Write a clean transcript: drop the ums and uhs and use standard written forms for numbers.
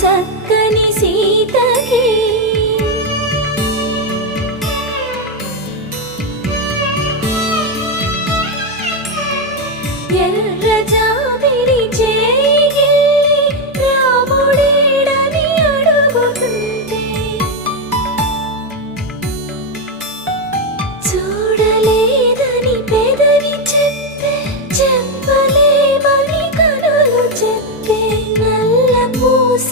చక్కని సీతకి ఎర్ర జాబిలి చేయి రాముడేడని అడుగుతుంటే చూడలేదని పెదవి చెప్పే చెప్పలేమని కనులు చెప్పే నల్ల పూస